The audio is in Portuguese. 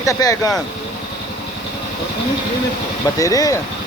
que tá pegando? Colocando aqui, né, pô? Bateria?